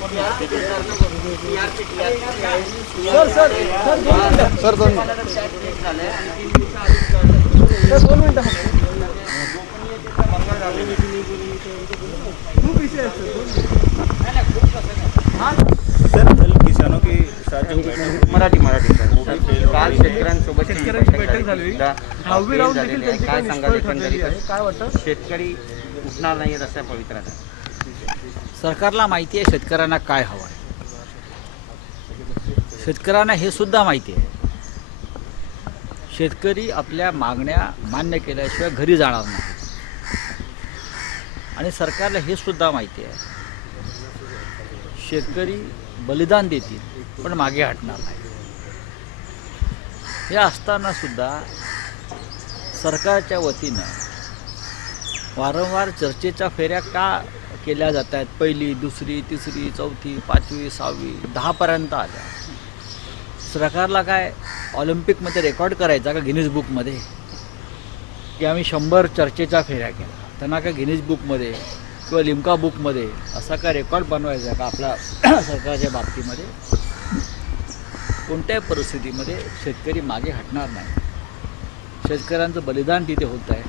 Sir 2 मिनिटं sir किसानों की साथ मराठी काल शेतकऱ्यांसोबत बैठक झाली 10वी राऊंड देखील त्यांची काय सांगाल ठरलेली आहे. काय वाटतं शेतकरी उठणार नाही अशा पवित्राला? सरकारला माहिती आहे शेतकऱ्यांना काय हवं आहे. शेतकऱ्यांना हे सुद्धा माहिती आहे शेतकरी आपल्या मागण्या मान्य केल्याशिवाय घरी जाणार नाही. आणि सरकारला हे सुद्धा माहिती आहे शेतकरी बलिदान देतील पण मागे हटणार नाही. हे असताना सुद्धा सरकारच्या वतीनं वारंवार चर्चेच्या फेऱ्या का केल्या जात आहेत? पहिली, दुसरी, तिसरी, चौथी, 5वी, 6वी, 10पर्यंत आल्या. सरकारला काय ऑलिम्पिकमध्ये रेकॉर्ड करायचा का गिनीज बुकमध्ये की आम्ही 100 चर्चेच्या फेऱ्या केल्या? त्यांना काय गिनीज बुकमध्ये किंवा लिम्का बुकमध्ये असा काय रेकॉर्ड बनवायचा का आपल्या सरकारच्या बाबतीमध्ये? कोणत्याही परिस्थितीमध्ये शेतकरी मागे हटणार नाही. शेतकऱ्यांचं बलिदान तिथे होत आहे.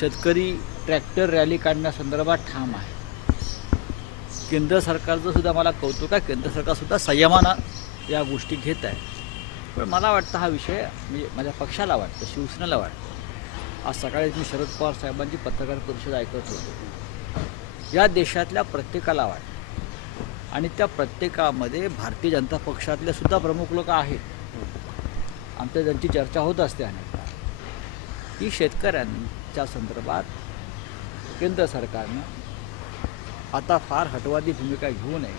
शेतकरी ट्रॅक्टर रॅली काढण्यासंदर्भात ठाम आहे. केंद्र सरकारचं सुद्धा मला कौतुक आहे. केंद्र सरकारसुद्धा संयमानं या गोष्टी घेत आहे. पण मला वाटतं हा विषय म्हणजे माझ्या पक्षाला वाटतं, शिवसेनेला वाटतं. आज सकाळी मी शरद पवार साहेबांची पत्रकार परिषद ऐकत होतो. या देशातल्या प्रत्येकाला वाटतं आणि त्या प्रत्येकामध्ये भारतीय जनता पक्षातले सुद्धा प्रमुख लोक आहेत. आमच्या ज्यांची चर्चा होत असते अनेकदा की शेतकऱ्यांच्या संदर्भात केंद्र सरकारनं आता फार हटवादी भूमिका घेऊ नये.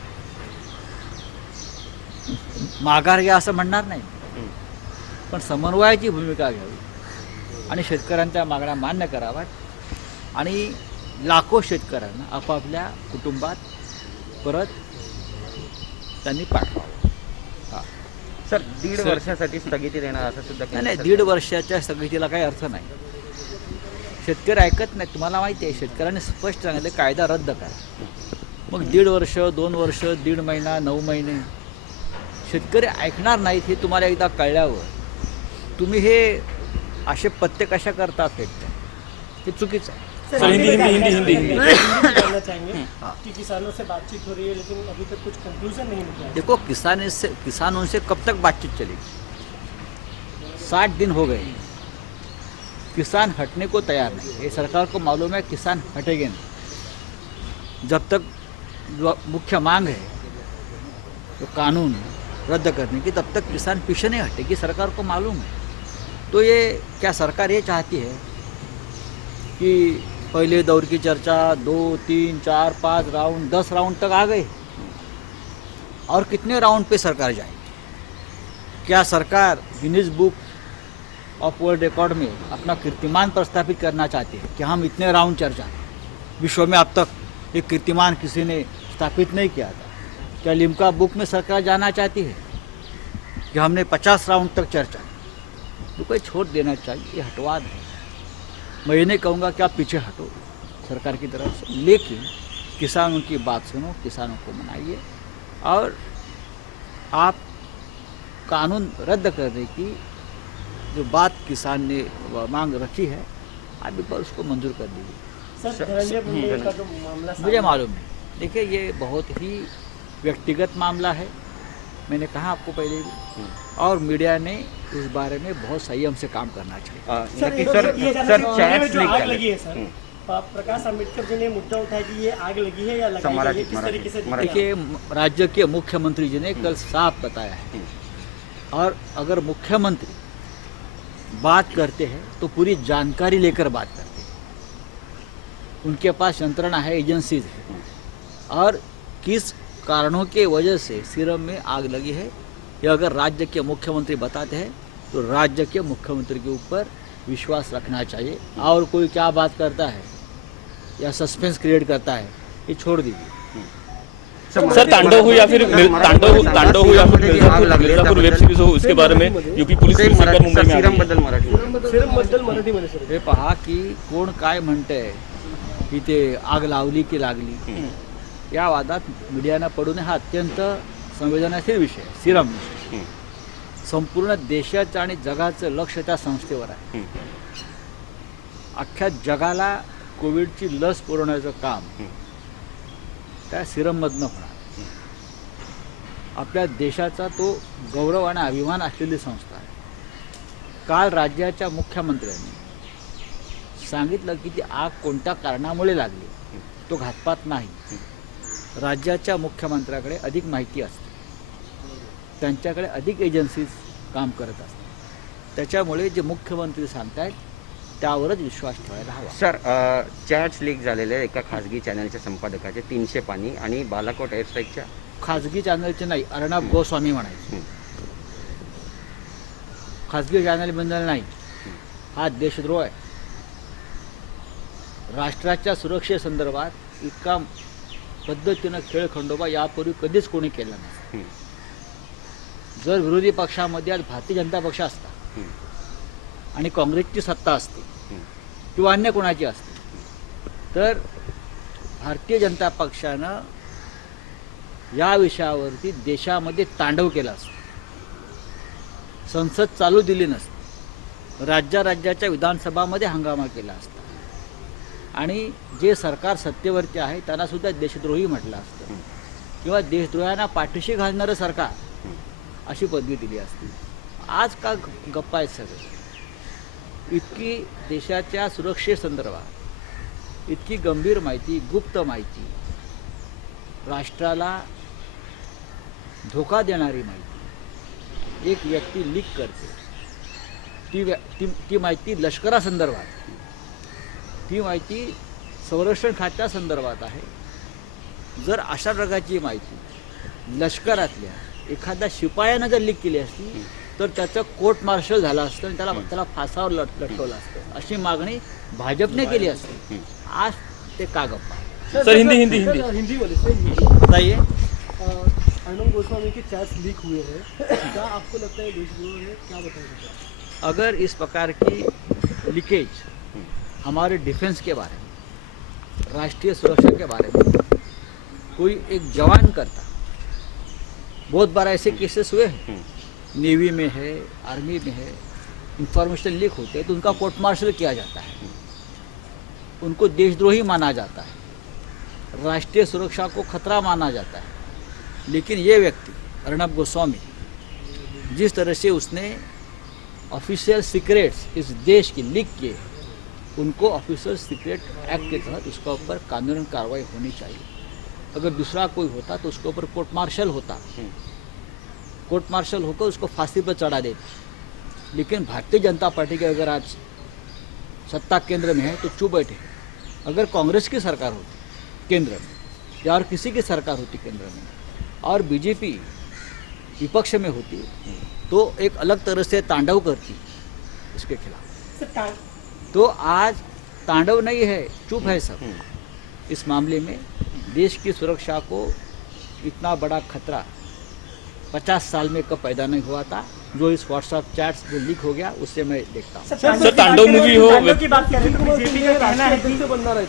माघार घ्या असं म्हणणार नाही, पण समन्वयाची भूमिका घ्यावी आणि शेतकऱ्यांच्या मागण्या मान्य कराव्यात आणि लाखो शेतकऱ्यांना आपापल्या कुटुंबात परत त्यांनी पाठवावं. हां सर 1.5 वर्षासाठी स्थगिती देणार असं सुद्धा नाही, 1.5 वर्षाच्या स्थगितीला काही अर्थ नाही. शेतकरी ऐकत नाही. तुम्हाला माहिती आहे शेतकऱ्यांनी स्पष्ट सांगितलं कायदा रद्द करा. मग 1.5 वर्ष, 2 वर्ष, 1.5 महिना, 9 महिने शेतकरी ऐकणार नाहीत. हे तुम्हाला एकदा कळल्यावर तुम्ही हे असे पत्ते कशा करता फेकता? हे चुकीचं आहे. हिंदी जानना चाहेंगे कि किसानों से बातचीत हो रही है लेकिन अभी तक कुछ कंक्लूजन नहीं निकला है. देखो किसानों से कब तक बातचीत चलेगी? 60 दिन हो गए, किसान हटने को तैयार नहीं. ये सरकार को मालूम है किसान हटेंगे नहीं. जब तक जो मुख्य मांग है तो कानून रद्द करने की, तब तक किसान पीछे नहीं हटेगी. सरकार को मालूम है. तो ये क्या सरकार ये चाहती है कि पहले दौर की चर्चा 2, 3, 4, 5 राउंड 10 राउंड तक आ गए और कितने राउंड पे सरकार जाएगी? क्या सरकार Guinness book of world record में अपना कीर्तिमान प्रस्थापित करना चाहती है कि हम इतने राउंड चर्चा, विश्व में अब तक एक कीर्तिमान किसी ने स्थापित नहीं किया था? क्या लिम्का बुक में सरकार जाना चाहती है कि हमने 50 राउंड तक चर्चा? तो कोई छोड़ देना चाहिए. ये हटवाद है. मैं ये नहीं कहूँगा कि आप पीछे हटो सरकार की तरफ से, लेकिन किसानों की बात सुनो, किसानों को मनाइए और आप कानून रद्द करने की जो बात किसान ने मांग रखी है आप एक बार उसको मंजूर कर दीजिए. सर धनंजय मुंडे का जो मामला मुझे मालूम है. देखिए ये बहुत ही व्यक्तिगत मामला है. मैंने कहा आपको पहले भी, और मीडिया ने इस बारे में बहुत संयम से काम करना चाहिए. सर आग लगी है सर, प्रकाश आंबेडकर जी ने मुद्दा उठाया कि ये आग लगी है या लगाई गई है, किस तरीके से? देखिए राज्य के मुख्यमंत्री जी ने कल साफ बताया है, और अगर मुख्यमंत्री बात करते हैं तो पूरी जानकारी लेकर बात करते हैं. उनके पास यंत्रणा है, एजेंसीज है, और किस कारणों के वजह से सिरम में आग लगी है ये अगर राज्य के मुख्यमंत्री बताते हैं तो राज्य के मुख्यमंत्री के ऊपर विश्वास रखना चाहिए. और कोई क्या बात करता है या सस्पेंस क्रिएट करता है ये छोड़ दीजिए. सर तांडव हो या फिर तांडव हो या फिर मिर्जापुर वेब सीरीज हो, उसके बारे में यूपी पोलीस मुंबई में सिरम बद्दल मराठीमध्ये सर. हे पहा की कोण काय म्हणतंय की ते आग लावली की लागली. या वादात मीडियानं पडू नये हा अत्यंत संवेदनशील विषय आहे. सिरम संपूर्ण देशाचं आणि जगाचं लक्ष त्या संस्थेवर आहे. अख्ख्या जगाला कोविडची लस पुरवण्याचं काम त्या सिरममधनं होणार. आपल्या देशाचा तो गौरव आणि अभिमान असलेली संस्था आहे. काल राज्याच्या मुख्यमंत्र्यांनी सांगितलं की ती आग कोणत्या कारणामुळे लागली, तो घातपात नाही. राज्याच्या मुख्यमंत्र्याकडे अधिक माहिती असते, त्यांच्याकडे अधिक एजन्सीज काम करत असतात. त्याच्यामुळे जे मुख्यमंत्री सांगतायत त्यावरच विश्वास ठेवायला हवा. सर, चॅट्स लीक झालेले एका खाजगी चॅनलच्या संपादकाचे 300 पानी आणि बालाकोट एअर स्ट्राईकच्या खाजगी चॅनलचे नाही, अर्णब गोस्वामी म्हणायचे. खाजगी चॅनलबद्दल नाही, हा देशद्रोह आहे. राष्ट्राच्या सुरक्षेसंदर्भात इतका पद्धतीनं खेळखंडोबा यापूर्वी कधीच कोणी केला नाही. जर विरोधी पक्षामध्ये आज भारतीय जनता पक्ष असता आणि काँग्रेसची सत्ता असते किंवा अन्य कोणाची असते, तर भारतीय जनता पक्षानं या विषयावरती देशामध्ये तांडव केला असता. संसद चालू दिली नसती, राज्याच्या विधानसभामध्ये हंगामा केला असता आणि जे सरकार सत्तेवरती आहे त्यांना सुद्धा देशद्रोही म्हटलं असतं किंवा देशद्रोह्यांना पाठीशी घालणारं सरकार अशी पदवी दिली असती. आज का गप्पा आहेत सगळे? इतकी देशाच्या सुरक्षेसंदर्भात इतकी गंभीर माहिती, गुप्त माहिती, राष्ट्राला धोका देणारी माहिती एक व्यक्ती लीक करते. ती माहिती लष्करासंदर्भात, ती माहिती संरक्षण खात्यासंदर्भात आहे. जर अशा प्रकारची माहिती लष्करातल्या एखाद्या शिपायानं जर लीक केली असती तर त्याचं कोर्ट मार्शल झालं असतं आणि त्याला फासावर लटकवलं असतं. अशी मागणी भाजपने केली असती. आज ते का गप्पा? सर हिंदी हिंदी हिंदी हिंदी बोले सर, हिंदी बताइए. अर्णब गोस्वामी के चैट्स लीक हुए हैं, क्या आपको लगता है देशद्रोह है? क्या बताएंगे? अगर इस प्रकार की लीकेज हमारे डिफेंस के बारे में, राष्ट्रीय सुरक्षा के बारे में कोई एक जवान करता, बहुत बार ऐसे केसेस हुए हैं, नेवी में है, आर्मी में है, इंफॉर्मेशन लीक होते हैं तो उनका कोर्ट मार्शल किया जाता है, उनको देशद्रोही माना जाता है, राष्ट्रीय सुरक्षा को खतरा माना जाता है. लेकिन ये व्यक्ति अर्णब गोस्वामी जिस तरह से उसने ऑफिशियल सीक्रेट्स इस देश की लीक किए, उनको ऑफिशियल सीक्रेट एक्ट के तहत उसके ऊपर कानूनी कार्रवाई होनी चाहिए. अगर दूसरा कोई होता तो उसके ऊपर कोर्ट मार्शल होता, कोर्ट मार्शल होकर उसको फांसी पर चढ़ा देते. लेकिन भारतीय जनता पार्टी के अगर आज सत्ता केंद्र में है तो चुप बैठे. अगर कांग्रेस की सरकार होती केंद्र में या और किसी की सरकार होती केंद्र में और बीजेपी विपक्ष में होती तो एक अलग तरह से तांडव करती इसके खिलाफ. तो आज तांडव नहीं है, चुप है सब. इस मामले में देश की सुरक्षा को इतना बड़ा खतरा 50 साल में कब पैदा नहीं हुआ था. जो इस व्हाट्सएप चैट्स जो लीक हो गया उससे मैं देखता हूँ. सर तांडव मूवी हो की बात कर रहे हैं, बीजेपी का कहना है कि बनना है